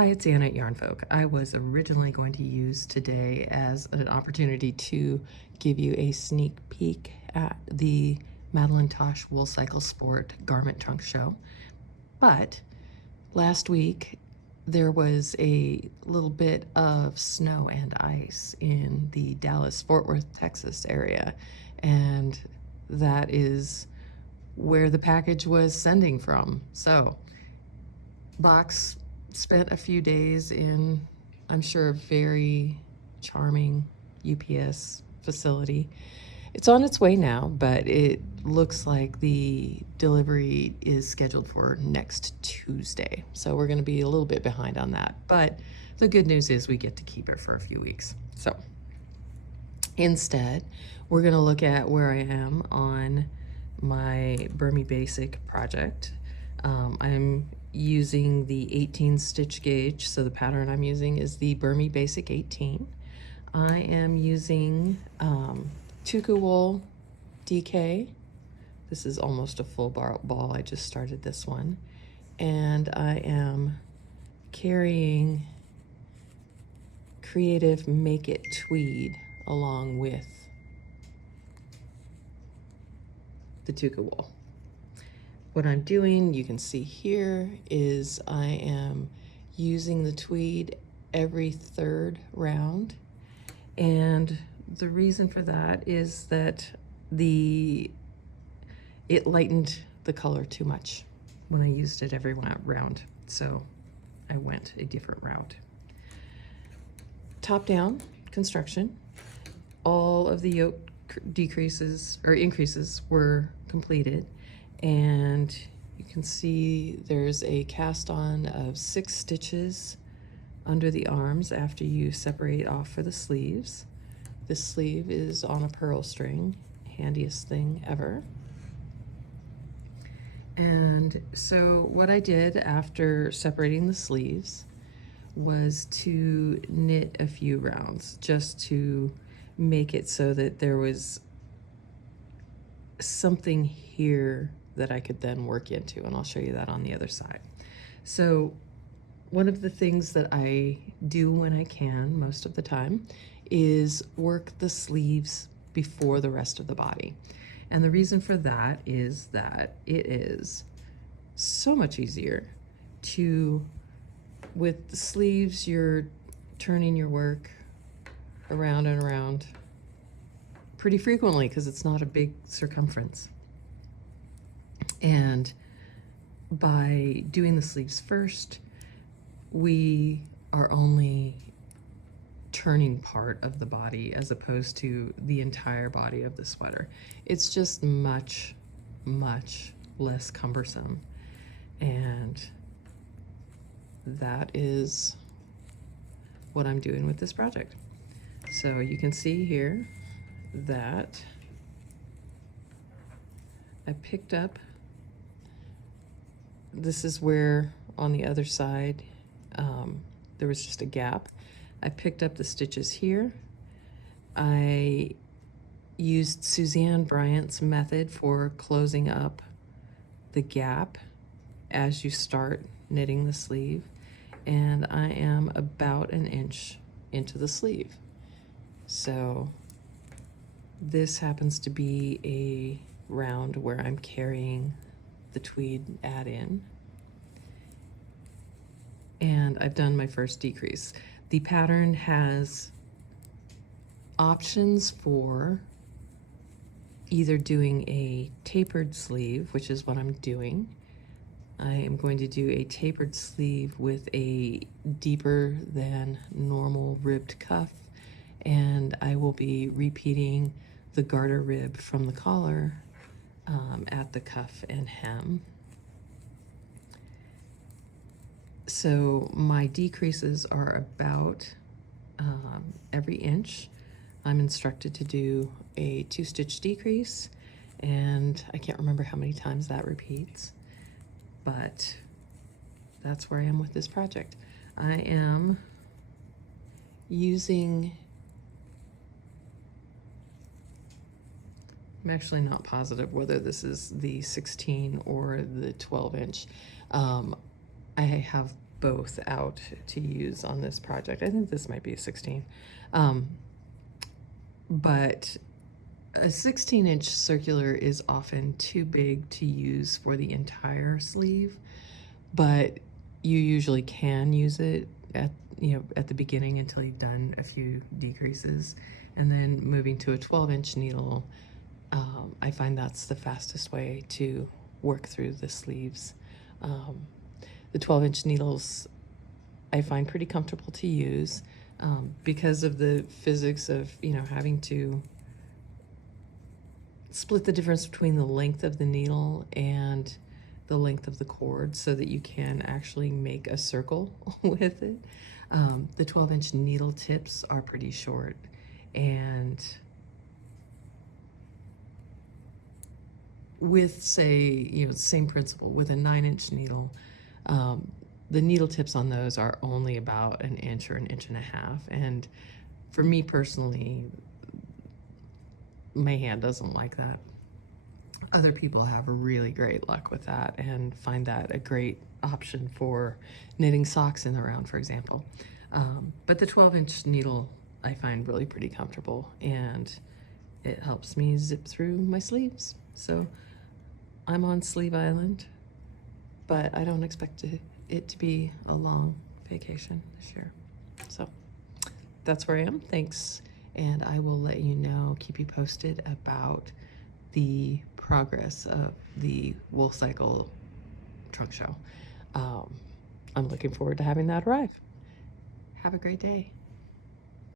Hi, it's Anna at Yarn Folk. I was originally going to use today as an opportunity to give you a sneak peek at the Madelinetosh Woolcycle Sport garment trunk show. But last week there was a little bit of snow and ice in the Dallas-Fort Worth, Texas area, and that is where the package was sending from. So box spent a few days in, I'm sure, a very charming UPS facility. It's on its way now, but it looks like the delivery is scheduled for next Tuesday. So we're going to be a little bit behind on that. But the good news is we get to keep it for a few weeks. So instead, we're going to look at where I am on my Bermy Basic project. I'm using the 18 stitch gauge, so the pattern I'm using is the Bermy Basic 18. I am using Tuku wool DK. This is almost a full ball. I just started this one. And I am carrying Creative Make It Tweed along with the Tuku wool. What I'm doing, you can see here, is I am using the tweed every third round. And the reason for that is that it lightened the color too much when I used it every round. So I went a different route. Top down construction. All of the yoke decreases or increases were completed. And you can see there's a cast on of 6 stitches under the arms after you separate off for the sleeves. This sleeve is on a purl string, handiest thing ever. And so what I did after separating the sleeves was to knit a few rounds just to make it so that there was something here that I could then work into, and I'll show you that on the other side. So one of the things that I do when I can, most of the time, is work the sleeves before the rest of the body. And the reason for that is that it is so much easier to, with the sleeves, you're turning your work around and around pretty frequently because it's not a big circumference. And by doing the sleeves first, we are only turning part of the body as opposed to the entire body of the sweater. It's just much, much less cumbersome. And that is what I'm doing with this project. So you can see here that I picked up, this is where on the other side there was just a gap. I picked up the stitches here. I used Suzanne Bryant's method for closing up the gap as you start knitting the sleeve, and I am about an inch into the sleeve. So this happens to be a round where I'm carrying the tweed add-in, and I've done my first decrease. The pattern has options for either doing a tapered sleeve, which is what I'm doing. I am going to do a tapered sleeve with a deeper than normal ribbed cuff, and I will be repeating the garter rib from the collar at the cuff and hem. So my decreases are about every inch. I'm instructed to do a 2-stitch decrease, and I can't remember how many times that repeats, but that's where I am with this project. I am using, I'm actually not positive whether this is the 16 or the 12 inch. I have both out to use on this project. I think this might be a 16. But a 16-inch circular is often too big to use for the entire sleeve, but you usually can use it at the beginning until you've done a few decreases, and then moving to a 12-inch needle. I find that's the fastest way to work through the sleeves. The 12-inch needles I find pretty comfortable to use because of the physics of having to split the difference between the length of the needle and the length of the cord so that you can actually make a circle with it. The 12-inch needle tips are pretty short, and with, say, same principle with a 9-inch needle, the needle tips on those are only about an inch or an inch and a half, and for me personally, my hand doesn't like that. Other people have really great luck with that and find that a great option for knitting socks in the round, for example. But the 12-inch needle I find really pretty comfortable, and it helps me zip through my sleeves. So I'm on Sleeve Island, but I don't expect it to be a long vacation this year. So that's where I am. Thanks. And I will let you know, keep you posted about the progress of the Woolcycle trunk show. I'm looking forward to having that arrive. Have a great day.